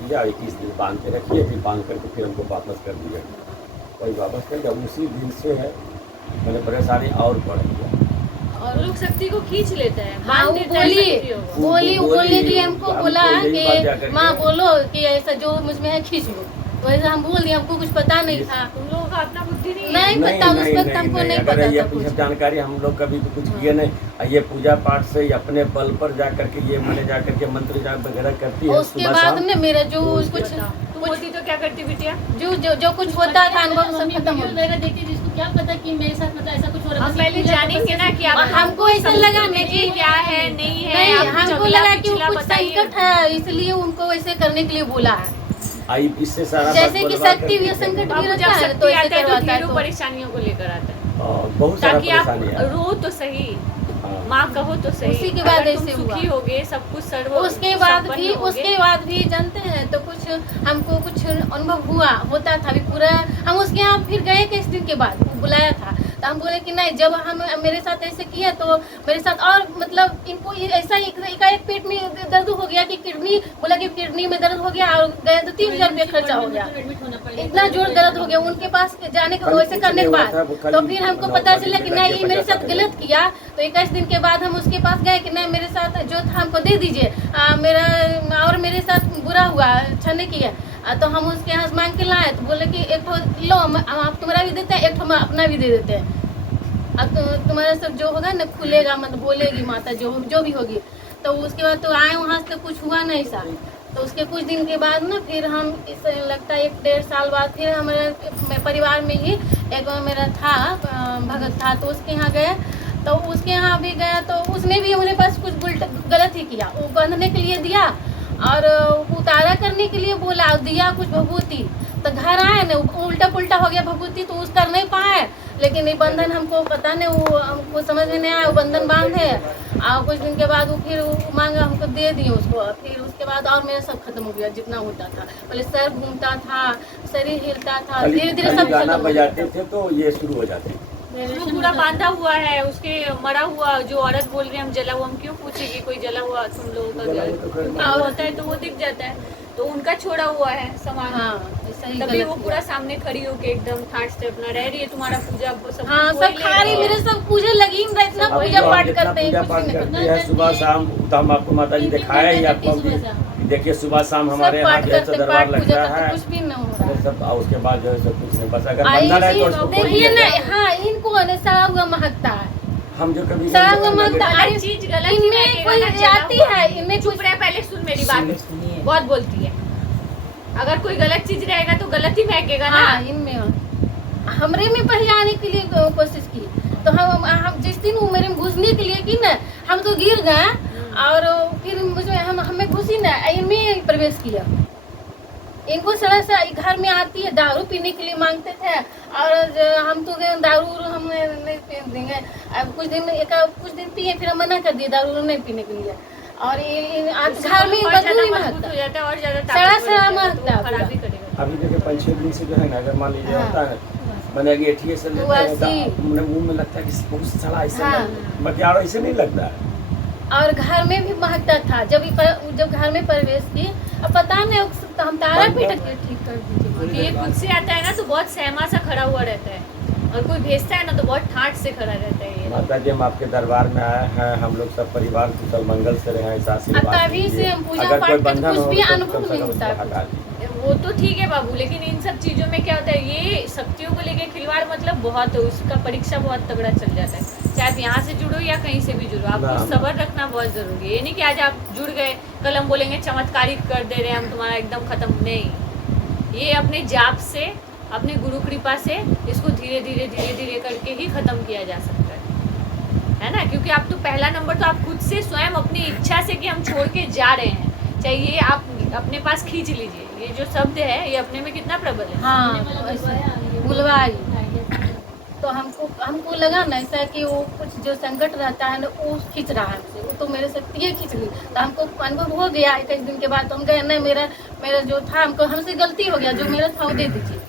किया, 21 दिन बांध के रखिए, फिर बांध करके फिर हमको वापस कर दिया। वही वापस कर दिया, उसी दिन से है मैंने परेशानी और बढ़ गया। और लोग शक्ति को खींच लेते हैं। हाँ, वो बोली बोलने के लिए हमको बोला कि माँ बोलो कि ऐसा जो मुझमें है खींच लो, वैसे हम बोल दिए, हमको कुछ पता नहीं था। तुम लोगों का अपना बुद्धि नहीं नहीं है। पता, उस वक्त हमको नहीं पता ये था कुछ। सब जानकारी हम लोग कभी तो कुछ किए नहीं। ये पूजा पाठ से अपने बल पर जा करके ये मैंने जा करके मंत्र जाप वगैरह करती है। उसके बाद में मेरा जो कुछ तुम होती तो क्या करती बिटिया? जो कुछ होता था अनुभव सब खत्म हो गया। देखिए जिसको क्या पता कि मेरे साथ मतलब ऐसा कुछ हो रहा है। हम पहले जानेंगे ना कि आप हमको ऐसा लगा नहीं कि कि क्या है नहीं है। नहीं, आप हमको अगला लगा कि पिछला वो कुछ बताइए। संकट है, इसलिए उनको ऐसे करने के लिए बोला है। आई इससे सारा जैसे कि शक्ति भी संकट बाबू भी जब रहता है शक्ति तो ऐसे आता है तो करवाता है ढेरों तो। परेशानियों को लेकर आता है, बहुत सारा ताकि आप परेशानी है। रो तो सही, हाँ। माँ कहो तो सही। उसी के बाद अगर तुम ऐसे हुआ। सुखी होगे, सब कुछ सर्व उसके बाद संपन्न होगे। भी जानते हैं तो कुछ हमको कुछ अनुभव हुआ होता था अभी पूरा। हम उसके यहाँ फिर गए किस दिन के बाद वो बुलाया था तो हम बोले कि नहीं, जब हम मेरे साथ ऐसे किया तो मेरे साथ और मतलब इनको ऐसा एकाएक पेट में दर्द हो गया कि किडनी, बोला कि किडनी में दर्द हो गया और गए तो 30,000 रुपया खर्चा हो गया। इतना जोर दर्द हो गया उनके पास जाने का, वैसे करने के बाद तो फिर हमको पता चला कि नहीं, ये मेरे साथ गलत किया। तो 21 दिन के बाद हम उसके पास गए कि नहीं, मेरे साथ जो था हमको दे दीजिए, मेरा और मेरे साथ बुरा हुआ, अच्छा नहीं किया। तो हम उसके यहाँ मांग के लाए तो बोले कि एक लो, हम आप तुम्हारा भी देते हैं, एक हम अपना भी दे देते हैं। अब तुम्हारा सब जो होगा ना खुलेगा, मतलब बोलेगी माता जो भी होगी। तो उसके बाद तो आए वहाँ से कुछ हुआ नहीं सा। तो उसके कुछ दिन के बाद ना फिर हम इस लगता है 1-1.5 साल बाद फिर हमारे परिवार में ही एक मेरा था भगत था, तो उसके यहाँ गए। तो उसके यहाँ भी गया तो उसने भी हमारे पास कुछ गलत ही किया। वो बंधने के लिए दिया और उतारा करने के लिए बोला, दिया कुछ भभूति। तो घर आए ना उल्टा पुल्टा हो गया भभूति, तो उस कर नहीं पाए। लेकिन ये बंधन हमको पता नहीं, वो हमको समझ में नहीं आया, वो बंधन बांधे और कुछ दिन के बाद वो फिर मांगा, हमको दे दिए उसको। फिर उसके बाद और मेरा सब खत्म हो गया जितना होता था। पहले सर घूमता था, शरीर हिलता था, धीरे धीरे सब गाना खत्म हो बजाते गया। थे तो ये शुरू हो जाते। जो पूरा बांधा हुआ है, उसके मरा हुआ जो औरत बोल रही है हम जला हुआ, हम क्यों पूछेगी कोई जला हुआ तुम लोगों का घर होता है तो वो दिख जाता है। तो उनका छोड़ा हुआ है सामान। हाँ, सही तभी गलत वो किया। पूरा सामने खड़ी होके एकदम ठाट से अपना रह रही है, तुम्हारा पूजा सब हाँ, कोई सब ले खा रहा रही, है। मेरे सब पूजा लगी इतना अब पूजा जो पाठ जितना करते हैं, पूजा कुछ पाठ नहीं करते करते। हैं सुबह शाम, तो हम आपको माता जी दिखाया ही आपको। देखिए सुबह शाम हमारे सब यहाँ पाठ जो है करते, दरबार पाठ पूजा लगता करते, है कुछ भी नहीं हो रहा है। सब। और उसके बाद जो है सब कुछ नहीं, बस अगर आई बंधन है तो सी- उसको देखिए खोलिए। ना, हाँ, इनको है ना सड़ा हुआ महकता है, हम जो कभी सड़ा हुआ महकता है। हर चीज गलत ही इनमें महकेगा कोई ना, जला आती हुआ। है, इनमें चुप कुछ रहे, पहले सुन मेरी बात, बहुत बोलती है। अगर कोई गलत चीज रहेगा तो गलत ही महकेगा ना। हाँ, इनमें हमरे में पहले आने के लिए कोशिश की। तो हम जिस दिन वो मेरे में घुसने के लिए की ना, हम तो गिर गए और फिर मुझे हमें घुसी ना, इनमें प्रवेश किया। इनको सड़ा सा घर में आती है, दारू पीने के लिए मांगते थे और हम तो दारू हम नहीं पी देंगे। अब कुछ दिन पिए, फिर हम मना कर दिए दारू नहीं पीने के लिए। और घर में बदबू नहीं महकता, हो जाता है और ज्यादा सड़ा महकता है खराबी पूरा। करेगा। अभी देखिए 5-6 दिन से जो है ना, अगर मान लीजिए हाँ। होता है मैंने एठिए से लेते हैं वैसी। तो मुंह में लगता है कि बहुत सड़ा ऐसा हाँ। बाकी और ऐसे नहीं लगता है। और घर में भी महकता था। जब घर में प्रवेश की, अब पता नहीं हम तारा पीट के ठीक कर दीजिए। क्योंकि ये खुद से आता है ना तो बहुत सहमा सा खड़ा हुआ रहता है, और कोई भेजता है ना तो बहुत ठाट से खड़ा रहता है ये। माता जी हम आपके दरबार में आए हैं, हम लोग सब परिवार कुशल मंगल से रहे, ऐसा आशीर्वाद तभी से दीजिए। हम पूजा अगर पाठ कोई करते, बंधन कुछ हो भी तो अनुभव कम से नहीं कम होता उसको है। हटा दीजिए। वो तो ठीक है बाबू, लेकिन इन सब चीजों में क्या होता है, ये शक्तियों को लेके खिलवाड़ मतलब बहुत, उसका परीक्षा बहुत तगड़ा चल जाता है। चाहे आप यहाँ से जुड़ो या कहीं से भी जुड़ो, आपको सब्र रखना बहुत जरूरी है। ये नहीं कि आज आप जुड़ गए कल हम बोलेंगे चमत्कारिक कर दे रहे हैं हम, तुम्हारा एकदम खत्म नहीं। ये अपने जाप से, अपने गुरु कृपा से इसको धीरे धीरे करके ही खत्म किया जा सकता है ना। क्योंकि आप तो पहला नंबर तो आप खुद से स्वयं अपनी इच्छा से कि हम छोड़ के जा रहे हैं, चाहिए आप अपने पास खींच लीजिए। ये जो शब्द है ये अपने में कितना प्रबल है। हाँ, बुलवाई। तो हमको लगा ना ऐसा कि वो कुछ जो संकट रहता है ना वो खींच रहा है हमसे, वो तो मेरे शक्ति ही खींच ली। तो हमको अनुभव हो गया 21 दिन के बाद। तो हम गए नहीं, मेरा जो था, हमसे गलती हो गया, जो मेरा था वो दे दीजिए,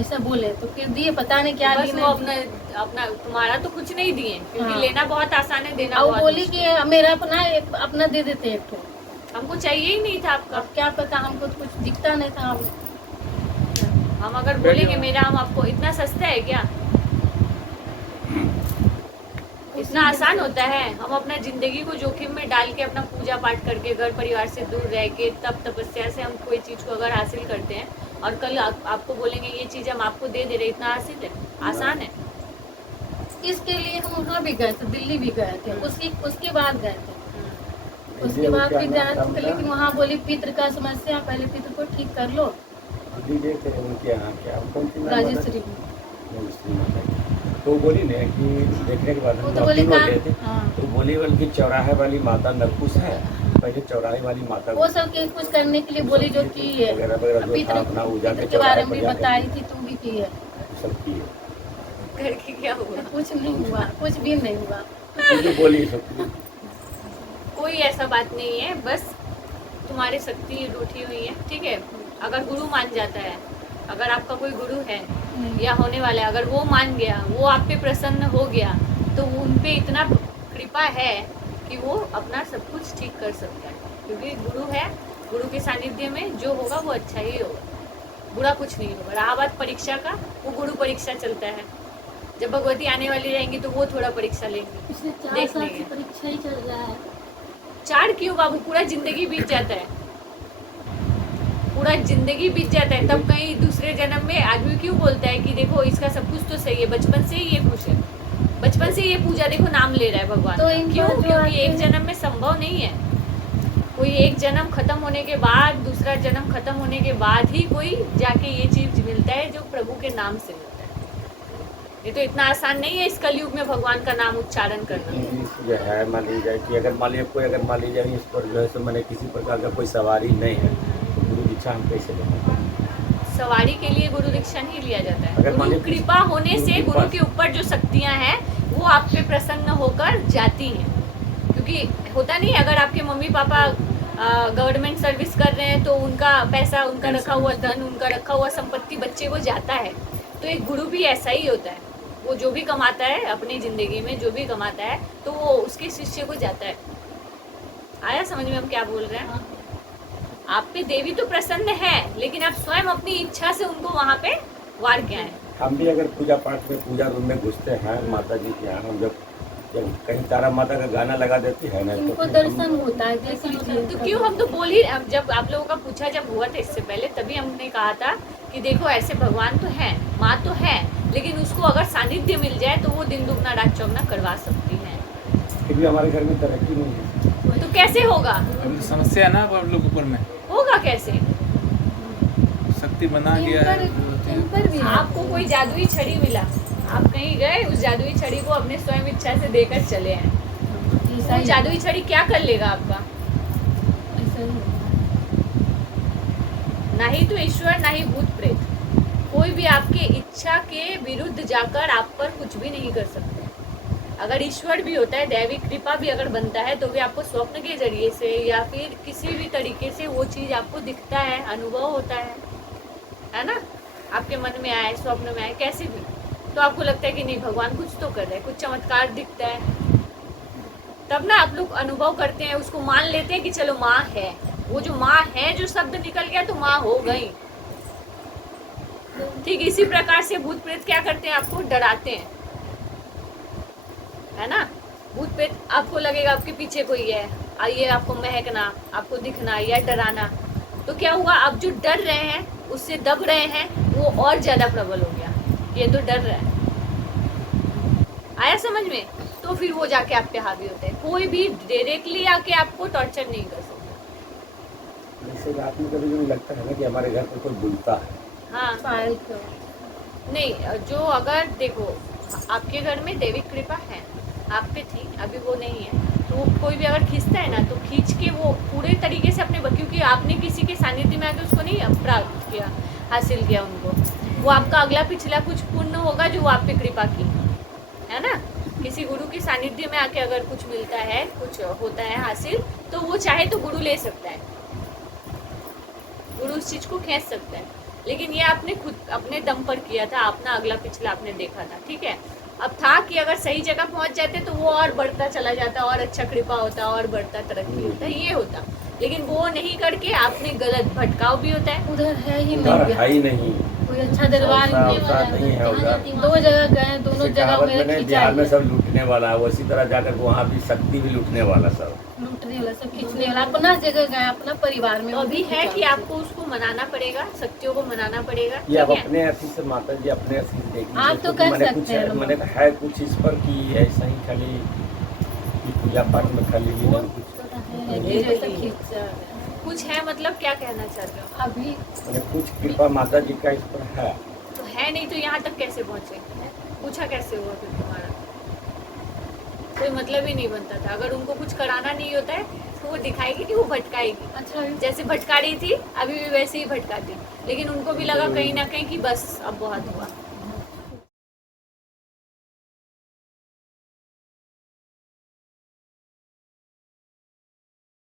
ऐसा बोले। तो फिर दिए, पता नहीं क्या बस दिए वो नहीं दिए। अपना तुम्हारा तो कुछ नहीं दिए, क्योंकि हाँ। लेना बहुत आसान है, देना और वो बहुत बोली मुश्किल। कि मेरा अपना दे देते एक ठो। हमको चाहिए ही नहीं था आपका। अब क्या पता, हमको तो कुछ दिखता नहीं था। हम अगर बोलेंगे मेरा हम आपको इतना सस्ता है क्या? इतना आसान होता है? हम अपना जिंदगी को जोखिम में डाल के अपना पूजा पाठ करके घर परिवार से दूर रह के तप तपस्या से हम कोई चीज को अगर हासिल करते हैं और कल आपको बोलेंगे ये चीज हम आपको दे दे रहे, इतना हासिल है? आसान है? इसके लिए हम वहाँ भी गए थे, दिल्ली भी गए थे, उसके बाद गए थे। उसके बाद भी गए थे, लेकिन वहाँ बोली पितृ का समस्या, पहले पितृ को ठीक कर लो। उनके यहाँ क्या कौन सी राजेश्वरी तो बोली ने कि देखने के बाद वो हम तो बोले तीनों गए थे, हाँ, तो बोली बल्कि चौराहे वाली माता नरकुश है, पहले चौराहे वाली माता वो सब के कुछ करने के लिए बोली, जो की है वगैरह वगैरह जो था अपना वो जाके पितृ के बारे चौराहे में पर भी जाके बताई थी, तू भी की है। सब किए, करके क्या हुआ? कुछ नहीं हुआ, कुछ भी नहीं हुआ। तो बोली सब कोई ऐसा बात नहीं है, बस तुम्हारी शक्ति रूठी हुई है, ठीक है? अगर गुरु मान जाता है, अगर आपका कोई गुरु है या होने वाला है, अगर वो मान गया, वो आप पे प्रसन्न हो गया, तो उन पे इतना कृपा है कि वो अपना सब कुछ ठीक कर सकता है, क्योंकि गुरु है। गुरु के सानिध्य में जो होगा वो अच्छा ही होगा, बुरा कुछ नहीं होगा। रहा बात परीक्षा का, वो गुरु परीक्षा चलता है। जब भगवती आने वाली रहेंगी तो वो थोड़ा परीक्षा लेंगी, पिछले 4 देख साल लेंगे। से परीक्षा ही चल रहा है। 4 क्यों बाबू, पूरा जिंदगी बीत जाता है, पूरा जिंदगी बीत जाता है। तब कहीं दूसरे जन्म में आदमी क्यों बोलता है कि देखो इसका सब कुछ तो सही है, बचपन से ही ये खुश है, बचपन से ये पूजा देखो नाम ले रहा है भगवान। तो इनको क्यों? जो क्योंकि आते एक हैं- जन्म में संभव नहीं है। कोई एक जन्म खत्म होने के बाद, दूसरा जन्म खत्म होने के बाद ही कोई जाके ये चीज मिलता है जो प्रभु के नाम से मिलता है। ये तो इतना आसान नहीं है इस कलयुग में भगवान का नाम उच्चारण करना। इंग्लिश जो है मान ली जाए कि अगर मान लीजिए कोई अगर मान लीजिए इस पर जो है सो मैंने किसी प्रकार का कोई सवारी नहीं है, तो गुरु दीक्षा हम कैसे लेंगे? सवारी के लिए गुरु दीक्षा नहीं लिया जाता है। अगर मान गुरु लीजिए कृपा होने से गुरु गुरु के ऊपर जो शक्तियां हैं वो आप पे प्रसन्न होकर जाती हैं। क्योंकि होता नहीं, अगर आपके मम्मी पापा गवर्नमेंट सर्विस कर रहे हैं तो उनका पैसा, उनका रखा हुआ धन, उनका रखा हुआ संपत्ति बच्चे को जाता है। तो एक गुरु भी ऐसा ही होता है, वो जो भी कमाता है अपनी जिंदगी में, जो भी कमाता है तो वो उसके शिष्य को जाता है। आया समझ में हम क्या बोल रहे हैं? आप पे देवी तो प्रसन्न है, लेकिन आप स्वयं अपनी इच्छा से उनको वहाँ पे वार के आए। हम भी अगर पूजा पाठ में पूजा रूम में घुसते हैं माता जी के यहाँ, हम जब कहीं तारा माता का गाना लगा देती है ना, तो इनको फिर दर्शन होता है, देख लीजिए। तो क्यों, हम तो बोल ही, अब जब आप लोगों का पूछा जब हुआ था इससे पहले, तभी हमने कहा था कि देखो ऐसे भगवान तो है, माँ तो है, लेकिन उसको अगर सानिध्य मिल जाए तो वो दिन दुगना रात चौगुना करवा सकती है। फिर भी हमारे घर में तरक्की नहीं है। तो कैसे होगा? अभी समस्या है ना अब लोग ऊपर में होगा कैसे? शक्ति बना गया है। इन पर भी है। आपको कोई जादुई छड़ी मिला, आप कहीं गए, उस जादुई छड़ी को अपने स्वयं इच्छा से देकर चले हैं, ऐसा वो ही- जादुई छड़ी क्या कर लेगा आपका? ऐसा ही होता है। ना ही तो ईश्वर, ना ही भूत प्रेत, कोई भी आपके इच्छा के विरुद्ध जाकर आप पर कुछ भी नहीं कर सकते। अगर ईश्वर भी होता है, दैविक कृपा भी अगर बनता है, तो भी आपको स्वप्न के जरिए से या फिर किसी भी तरीके से वो चीज आपको दिखता है, अनुभव होता है ना? आपके मन में आए, स्वप्न में आए, कैसे भी, तो आपको लगता है कि नहीं भगवान कुछ तो कर रहे हैं, कुछ चमत्कार दिखता है, तब ना आप लोग अनुभव करते हैं, उसको मान लेते हैं कि चलो माँ है। वो जो माँ है, जो शब्द निकल गया तो माँ हो गई। ठीक इसी प्रकार से भूत प्रेत क्या करते हैं, आपको डराते हैं, है ना? भूत प्रेत आपको लगेगा आपके पीछे कोई है, आइए आपको महकना, आपको दिखना या डराना, तो क्या हुआ, आप जो डर रहे हैं, उससे दब रहे हैं, वो और ज्यादा प्रबल हो गया। ये तो डर रहा है, आया समझ में? तो फिर वो जाके आप पे हावी होते हैं। कोई भी डायरेक्टली आके आपको टॉर्चर नहीं कर सकता। जैसे रात में कभी कभी लगता है ना कि हमारे घर पर कोई बुलता है। हाँ, पार्क नहीं, जो अगर देखो आपके घर में दैविक कृपा है, आप पे थी, अभी वो नहीं है, तो कोई भी अगर खींचता है ना, तो खींच के वो पूरे तरीके से अपने, क्योंकि आपने किसी के सानिध्य में आके उसको नहीं प्राप्त किया, हासिल किया उनको, वो आपका अगला पिछला कुछ पुण्य होगा जो वो आप पे कृपा की, है ना? किसी गुरु के सानिध्य में आके अगर कुछ मिलता है, कुछ होता है हासिल, तो वो चाहे तो गुरु ले सकता है, गुरु उस चीज को खींच सकता है, लेकिन ये आपने खुद अपने दम पर किया था, अपना अगला पिछला आपने देखा था, ठीक है? अब था कि अगर सही जगह पहुंच जाते तो वो और बढ़ता चला जाता, और अच्छा कृपा होता, और बढ़ता, तरक्की होता, ये होता। लेकिन वो नहीं करके आपने गलत भटकाव भी होता है। उधर है ही उधर नहीं है ही नहीं, कोई अच्छा दरबार ऐसा नहीं होता नहीं है उधर। दो जगह गए, दोनों जैसे जगह कहावत मेरे में नहीं, खिंचाई बिहार में है। सब लूटने वाला है, उसी तरह जाकर वहाँ भी शक्ति भी लूटने वाला सब। लूटने वाला सब खींचने वाला, अपना जगह गए, अपना परिवार में तो अभी वो है खिंचा। कि आपको उसको मनाना पड़ेगा, शक्तियों को मनाना पड़ेगा, ये आप ठीक है। अपने अथी से माता जी अपने अथी से देखिए। आप तो क्योंकि कर मैंने सकते कुछ हैं। मैंने है कुछ इस पर कि ऐसा ही खाली कि पूजा पाठ में खाली भी नहीं कुछ है कि जैसा खींचा है। कुछ है मतलब क्या कहना चाहते हो? अभी मैंने कुछ कृपा माता जी का इस पर है। तो है नहीं तो यहाँ तक कैसे पहुँचे? पूछा कैसे हुआ फिर तुम्हारा? कोई मतलब ही नहीं बनता था। अगर उनको कुछ कराना नहीं होता है तो वो दिखाएगी कि वो भटकाएगी, अच्छा जैसे भटका रही थी अभी भी वैसे ही भटकाती, लेकिन उनको भी लगा कहीं ना कहीं कि बस अब बहुत हुआ।